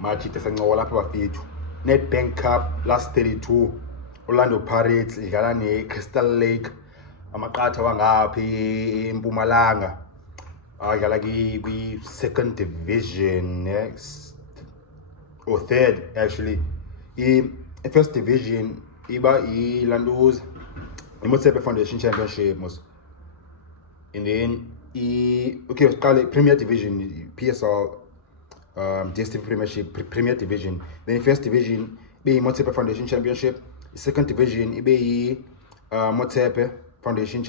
Machita sanqola lapha bafethu. Nedbank Cup last 32. Orlando Pirates idlala neCrystal Lake. Amaqatha wangaphi eMpumalanga. Adlala kwi-second division or third actually. I-first division iba iLantuza. I-Motsepe Foundation Championship mos. And then okay, Premier Division, PSL, DStv Premiership, Premier Division. Then first division be Motsepe Foundation Championship. Second division be Motsepe Foundation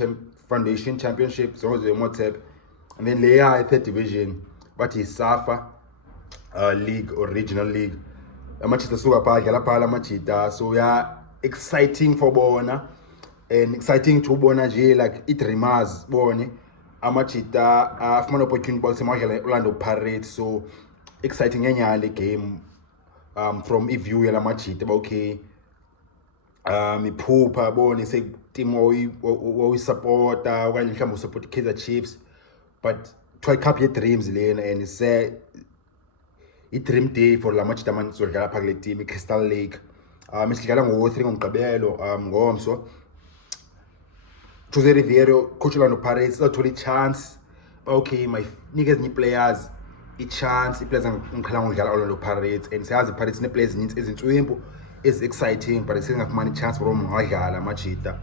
Championship. So the Motsepe. And then later third division, but is Safa League or Regional League. Machita suka pha dlala phala Machita. So yeah, exciting for bona. And exciting to bona nje like i-dreamers bone Amachita afumana opportunity ball semadlala Orlando Pirates. So exciting ngenyale game from i-view yala Machita ba okay iphupha bone se team oyisupporta okanye mhlawumbe usupport Kaizer Chiefs, but try cup ye-dreams lena and say i-dream day for la Machita man sodlala pha kule team i-Crystal Lake. Sidlala ngo-3 ngoMgqibelo ngomso. Jose Riviero, coach Orlando Pirates, uzathola i-chance. Okay, my niggas need players, i-chance, i-players ngikhala ngidlala Orlando Pirates, and siyazi Pirates ne-players ezininzi ezintswimpu ezi-exciting, but singafumani i-chance for ngadlala Machita.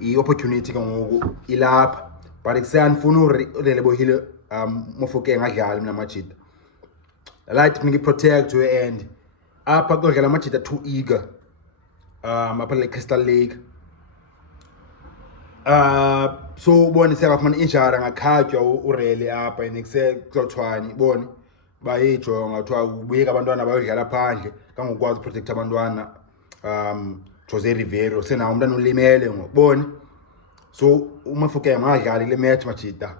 I-opportunity ke ngoku ilapha, but kuseyandifuna urelebohile mofoke ngadlala mina Machita. Light ngi-protect and apha kudlala Machita too eager apha le Crystal Lake. So bone siyafumana injury ngakhatywa urele apha nekuse kuzothwani bone bayijonga kuthiwa ubuyeka abantwana bayodlala phandle kangokwazi protect abantwana. Jose Riviero senawo umntana ulimele ngobone. So uMafokeng ngadlala le match Machita.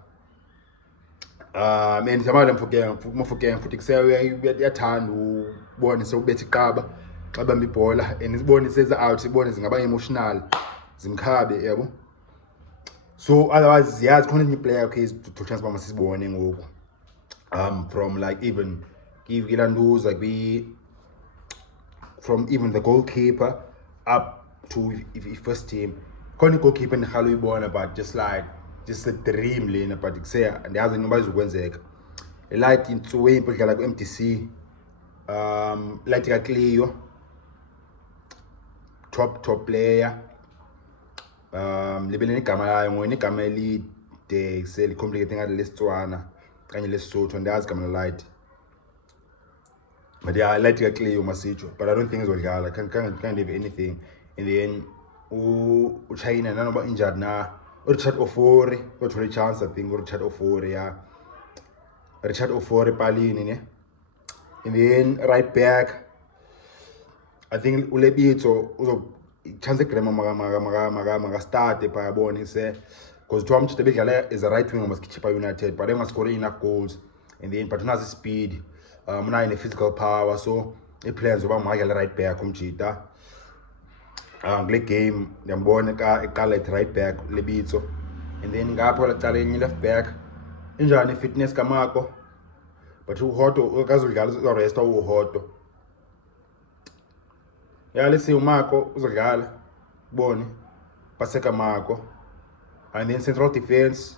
Man samala Mafokeng futhi kuseyathanda ubone sewubethe iqaba xa bamba ibhola and sibone seza out sibone zingaba emotional zimkhabe yabo. So otherwise ziyazi khona enye player okay to chance bama sisibone ngoku from like even iLantuza from even the goalkeeper up to first team khona goalkeeper nihalo uyibona, but just a dream lena, but kuseya ndiyazi ngoba izokwenzeka. Light intsuwempu idlala ku-MDC, light kaCleo top player. Libele igama layo ngoyena igama elide seli-complicated ngathi lesitswana kanye lesisotho ndiyazi igama la-light, but yeah light kaCleo masitsho, but I don't think izodlala, can't have anything. And then uChina nanoba injured na uRichard Ofori uthola i-chance I think uRichard Ofori, yeah Richard Ofori palini ne. And then right back I think uLebitso uzo chance grema maga start pha yabona se because Tom Machita bedlala as a right winger must Chipa United, but they must score enough goals. And then but unazi speed unayo physical power, so i-players oba madlala right back uMachita. Ngile game ndiyambona eqala at right back Lebitso, and then ngapho lacala enye left back injani fitness kaMako, but uHoto akazodlala uzoresta uHoto. Yeah, let's see uMako uzodlala bone Paseka Mako. And then central defense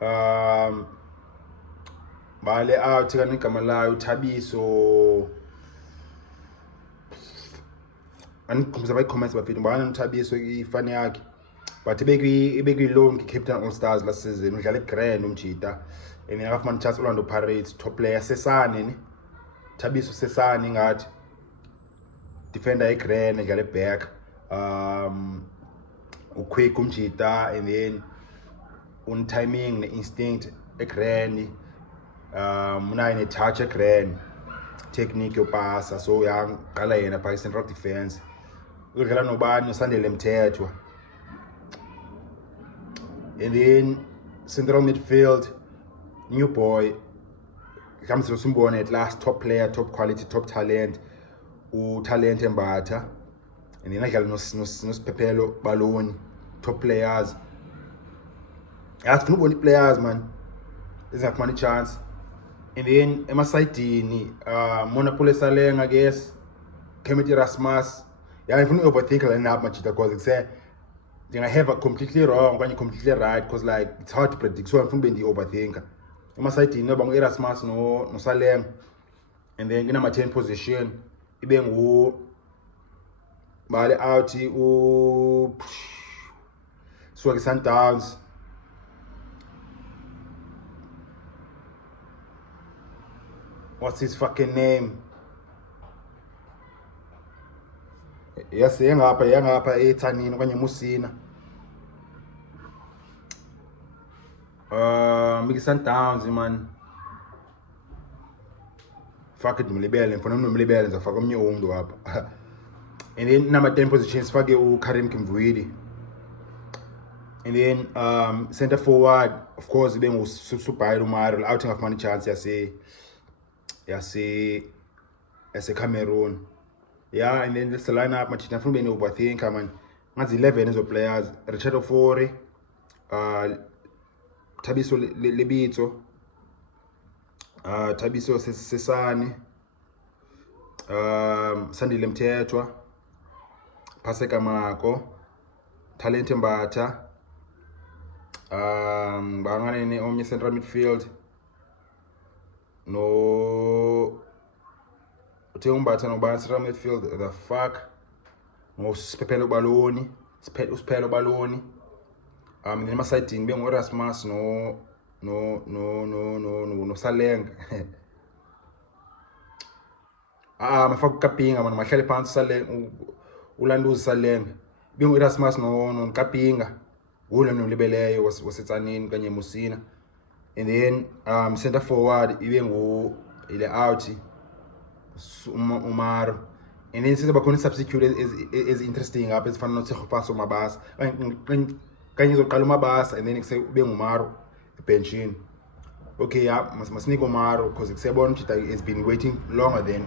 bale out kana igama layo Thabiso angikhumbuza abayi-comments bafethu mbana noThabiso ifani yakhe, but ibekwi-loan Captain All Stars last season udlala eGrand uMachita, and akafumana chance Orlando Pirates top player Sesane ne Thabiso Sesane ngathi defender eGrand edlala back uquick uMachita, and then un-timing ne-instinct eGrand, unayo ne-touch eGrand, technique yopasa. So yaqala yena pha central defense udlala nobani uSandile Mthethwa. And then central midfield new boy comes to simbone at last, top player, top quality, top talent uTalent Mbatha. And then adlala noSiphephelo Baloni, top players. Asifuna ubona i-players man ezingafumana i-chance And then emasayidini Monopoly Salenga, I guess, Kemiti Rasmus. Yeah, if you overthink like that much because it's I have a completely wrong when you completely right because like it's hard to predict. So I'm from being the overthinker. Emasayidini no bang Erasmus no Saleng. And then in my 10 position, Ibeng who Bali out u Swag Sundowns. What's his fucking name? Yes, yangapha ethanini okanye emusina. Mamelodi Sundowns, man. Fuck it, mlibele mfana nomlibele ngizafaka omnye umuntu apha. And then number 10 position sifake uKarim Kimvuidi. And then center forward, of course, ibe nguSubayi Umaro, out ngafumana chance yase Cameroon. Yeah, and then this lineup match nafuna ube overthinker man. Ngazi 11 ezo players, Richard Ofori, Thabiso Lebitso, Thabiso Sesane, Sandile Mthethwa, Paseka Mako, Talente Mbatha, bangane omnye central midfield no Mbatha no central midfield, the fuck no Siphelo Baloni, Siphelo Baloni. In my sighting, being Erasmus no Saleng. Mafaka Kapinga, man, mahlale phansi Saleng, ulanduza Saleng. Being Erasmus no Kapinga, ule nomlibeleyo wasetsanini kanye emusina. And then center forward ibe ile out Umaro. And then since bakhona substitute is interesting up ezifana no Tshegofaso Mabasa. Kanye zoqala uMabasa and then ube nguMaro benchini. Okay, yeah, masinike uMaro because kusebona ukuthi has been waiting longer than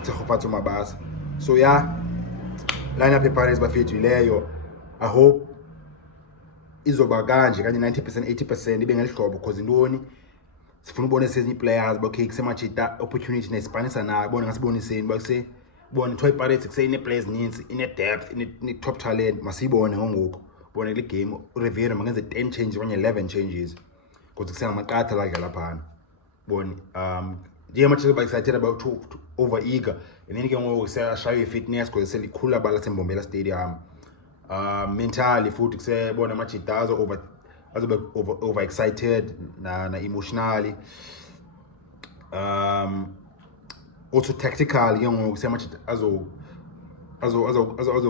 uTshegofaso Mabasa. So yeah, lineup ePirates bafethu leyo. I hope izoba kanje kanye 90% 80% ibe ngelihlobo because intoni sifuna ubone sezinye players okay kusemachita opportunity nespanisa nayo bona ngasiboniseni bakuse bona Toy Pirates kuseyine players ninzi ine depth ine top talent masibone ngoko bona le game uRivera mangenze 10 changes okanye 11 changes because kusengamaqatha la lapha boni nje match ba excited about to over eager and then ke ngoku siyashaya fitness because selikhula bala seMbombela Stadium. Mentally futhi kusebona amajita azobe over excited na emotionally, also tactically ngoku kusemajita azo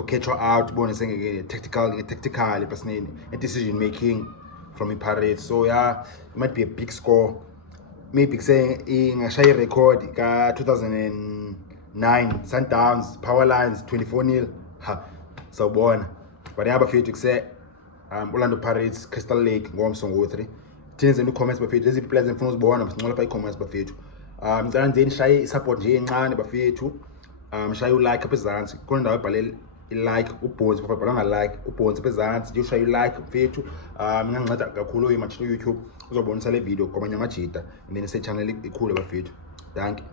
catch out bone sengeke tactically personally and decision making from iPirates. So yeah, it might be a big score, maybe saying ingashaya record ka 2009 Sundowns power lines 24-0 sawubona. But yeah, bafethu kuse Orlando Pirates Crystal Lake ngomso ngo3 thina zenu comments bafethu lezi players enfuna uzibona msincola pha comments bafethu. Ngicela nje nishaye support nje encane bafethu, shaye ulike apha ezantsi khona ndawo ebhale ilike ubhonzi bafabhala nga-like ubhonzi apha ezantsi nje ushaye ulike mfethu. Inganceda kakhulu imatch YouTube uzobonisa le video kwamanye amajita and then se channel ikhulu bafethu. Thank you.